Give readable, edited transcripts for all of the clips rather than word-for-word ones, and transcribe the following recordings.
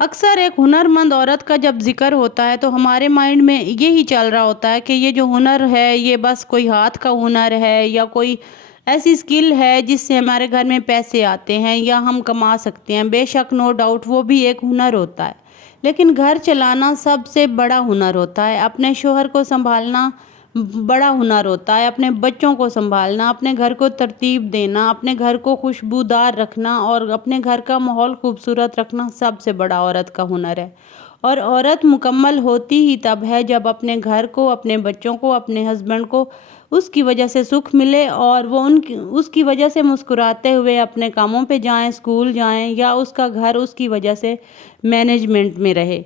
اکثر ایک ہنرمند عورت کا جب ذکر ہوتا ہے تو ہمارے مائنڈ میں یہی چل رہا ہوتا ہے کہ یہ جو ہنر ہے یہ بس کوئی ہاتھ کا ہنر ہے یا کوئی ایسی سکل ہے جس سے ہمارے گھر میں پیسے آتے ہیں یا ہم کما سکتے ہیں۔ بے شک نو ڈاؤٹ وہ بھی ایک ہنر ہوتا ہے، لیکن گھر چلانا سب سے بڑا ہنر ہوتا ہے۔ اپنے شوہر کو سنبھالنا بڑا ہنر ہوتا ہے، اپنے بچوں کو سنبھالنا، اپنے گھر کو ترتیب دینا، اپنے گھر کو خوشبودار رکھنا اور اپنے گھر کا ماحول خوبصورت رکھنا سب سے بڑا عورت کا ہنر ہے۔ اور عورت مکمل ہوتی ہی تب ہے جب اپنے گھر کو، اپنے بچوں کو، اپنے ہسبینڈ کو اس کی وجہ سے سکھ ملے اور وہ اس کی وجہ سے مسکراتے ہوئے اپنے کاموں پہ جائیں، اسکول جائیں یا اس کا گھر اس کی وجہ سے مینجمنٹ میں رہے۔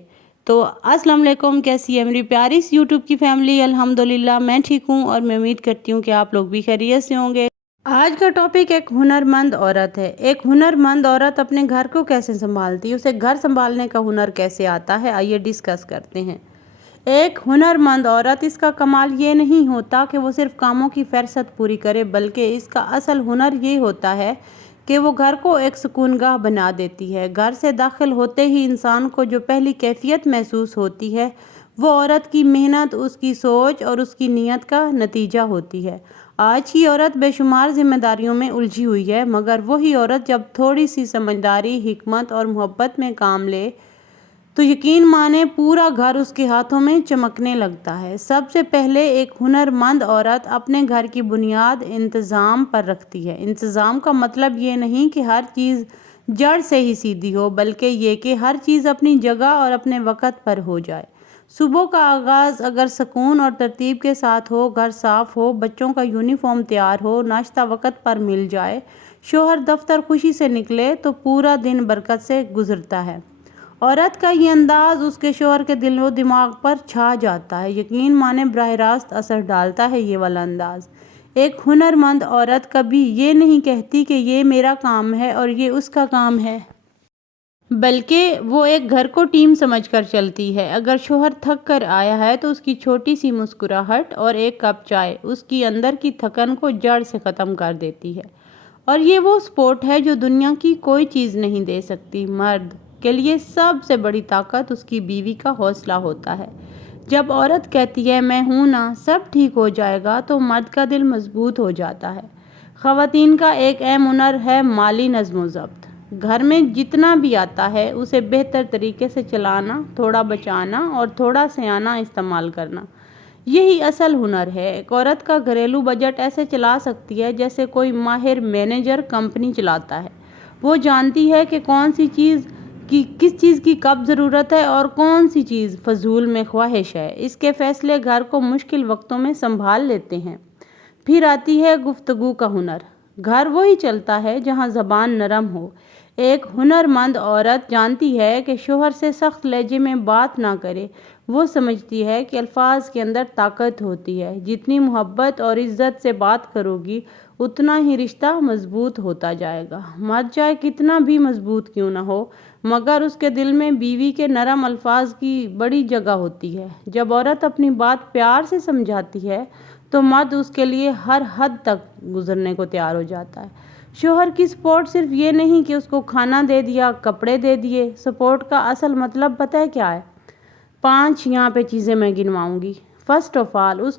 تو السلام علیکم، کیسی ہے میری پیاری سی یوٹیوب کی فیملی؟ الحمدللہ میں ٹھیک ہوں اور میں امید کرتی ہوں کہ آپ لوگ بھی خیریت سے ہوں گے۔ آج کا ٹاپک ایک ہنرمند عورت ہے۔ ایک ہنرمند عورت اپنے گھر کو کیسے سنبھالتی ہے، اسے گھر سنبھالنے کا ہنر کیسے آتا ہے، آئیے ڈسکس کرتے ہیں۔ ایک ہنرمند عورت، اس کا کمال یہ نہیں ہوتا کہ وہ صرف کاموں کی فہرست پوری کرے، بلکہ اس کا اصل ہنر یہ ہوتا ہے کہ وہ گھر کو ایک سکون گاہ بنا دیتی ہے۔ گھر سے داخل ہوتے ہی انسان کو جو پہلی کیفیت محسوس ہوتی ہے وہ عورت کی محنت، اس کی سوچ اور اس کی نیت کا نتیجہ ہوتی ہے۔ آج کی عورت بے شمار ذمہ داریوں میں الجھی ہوئی ہے، مگر وہی عورت جب تھوڑی سی سمجھداری، حکمت اور محبت میں کام لے تو یقین مانے پورا گھر اس کے ہاتھوں میں چمکنے لگتا ہے۔ سب سے پہلے ایک ہنرمند عورت اپنے گھر کی بنیاد انتظام پر رکھتی ہے۔ انتظام کا مطلب یہ نہیں کہ ہر چیز جڑ سے ہی سیدھی ہو، بلکہ یہ کہ ہر چیز اپنی جگہ اور اپنے وقت پر ہو جائے۔ صبح کا آغاز اگر سکون اور ترتیب کے ساتھ ہو، گھر صاف ہو، بچوں کا یونیفارم تیار ہو، ناشتہ وقت پر مل جائے، شوہر دفتر خوشی سے نکلے تو پورا دن برکت سے گزرتا ہے۔ عورت کا یہ انداز اس کے شوہر کے دل و دماغ پر چھا جاتا ہے، یقین مانے براہ راست اثر ڈالتا ہے یہ والا انداز۔ ایک ہنرمند عورت کبھی یہ نہیں کہتی کہ یہ میرا کام ہے اور یہ اس کا کام ہے، بلکہ وہ ایک گھر کو ٹیم سمجھ کر چلتی ہے۔ اگر شوہر تھک کر آیا ہے تو اس کی چھوٹی سی مسکراہٹ اور ایک کپ چائے اس کی اندر کی تھکن کو جڑ سے ختم کر دیتی ہے، اور یہ وہ سپورٹ ہے جو دنیا کی کوئی چیز نہیں دے سکتی۔ مرد کے لیے سب سے بڑی طاقت اس کی بیوی کا حوصلہ ہوتا ہے۔ جب عورت کہتی ہے میں ہوں نا، سب ٹھیک ہو جائے گا، تو مرد کا دل مضبوط ہو جاتا ہے۔ خواتین کا ایک اہم ہنر ہے مالی نظم و ضبط۔ گھر میں جتنا بھی آتا ہے اسے بہتر طریقے سے چلانا، تھوڑا بچانا اور تھوڑا سیانہ استعمال کرنا، یہی اصل ہنر ہے۔ ایک عورت کا گھریلو بجٹ ایسے چلا سکتی ہے جیسے کوئی ماہر مینیجر کمپنی چلاتا ہے۔ وہ جانتی ہے کہ کس چیز کی کب ضرورت ہے اور کون سی چیز فضول میں خواہش ہے۔ اس کے فیصلے گھر کو مشکل وقتوں میں سنبھال لیتے ہیں۔ پھر آتی ہے گفتگو کا ہنر۔ گھر وہی چلتا ہے جہاں زبان نرم ہو۔ ایک ہنرمند عورت جانتی ہے کہ شوہر سے سخت لہجے میں بات نہ کرے۔ وہ سمجھتی ہے کہ الفاظ کے اندر طاقت ہوتی ہے۔ جتنی محبت اور عزت سے بات کرو گی اتنا ہی رشتہ مضبوط ہوتا جائے گا۔ مرد چاہے کتنا بھی مضبوط کیوں نہ ہو، مگر اس کے دل میں بیوی کے نرم الفاظ کی بڑی جگہ ہوتی ہے۔ جب عورت اپنی بات پیار سے سمجھاتی ہے تو مرد اس کے لیے ہر حد تک گزرنے کو تیار ہو جاتا ہے۔ شوہر کی سپورٹ صرف یہ نہیں کہ اس کو کھانا دے دیا، کپڑے دے دیے۔ سپورٹ کا اصل مطلب پتہ ہے کیا ہے؟ 5 یہاں پہ چیزیں میں گنواؤں گی۔ فرسٹ آف آل، اس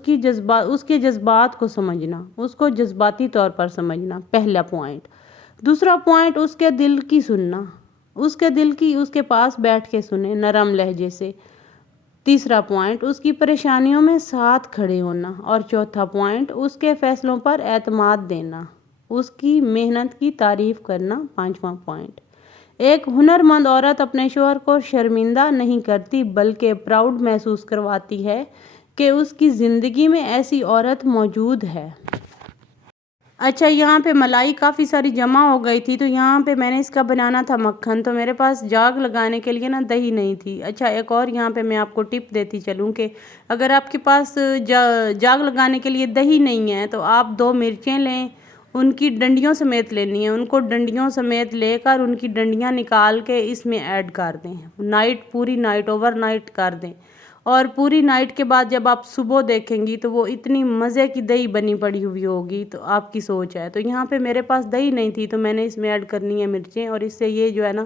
کے جذبات کو سمجھنا، اس کو جذباتی طور پر سمجھنا، پہلا پوائنٹ۔ دوسرا پوائنٹ، اس کے دل کی سننا، اس کے پاس بیٹھ کے سنیں نرم لہجے سے۔ تیسرا پوائنٹ، اس کی پریشانیوں میں ساتھ کھڑے ہونا۔ اور چوتھا پوائنٹ، اس کے فیصلوں پر اعتماد دینا، اس کی محنت کی تعریف کرنا۔ پانچواں پوائنٹ، ایک ہنرمند عورت اپنے شوہر کو شرمندہ نہیں کرتی بلکہ پراؤڈ محسوس کرواتی ہے کہ اس کی زندگی میں ایسی عورت موجود ہے۔ اچھا، یہاں پہ ملائی کافی ساری جمع ہو گئی تھی، تو یہاں پہ میں نے اس کا بنانا تھا مکھن، تو میرے پاس جاگ لگانے کے لیے نا دہی نہیں تھی۔ اچھا، ایک اور یہاں پہ میں آپ کو ٹپ دیتی چلوں کہ اگر آپ کے پاس جاگ لگانے کے لیے دہی نہیں ہے تو آپ 2 مرچیں لیں، ان کی ڈنڈیوں سمیت لینی ہے، ان کو ڈنڈیوں سمیت لے کر ان کی ڈنڈیاں نکال کے اس میں ایڈ کر دیں۔ پوری نائٹ اوور نائٹ کر دیں، اور پوری نائٹ کے بعد جب آپ صبح دیکھیں گی تو وہ اتنی مزے کی دہی بنی پڑی ہوئی ہوگی۔ تو آپ کی سوچ ہے، تو یہاں پہ میرے پاس دہی نہیں تھی تو میں نے اس میں ایڈ کرنی ہے مرچیں، اور اس سے یہ جو ہے نا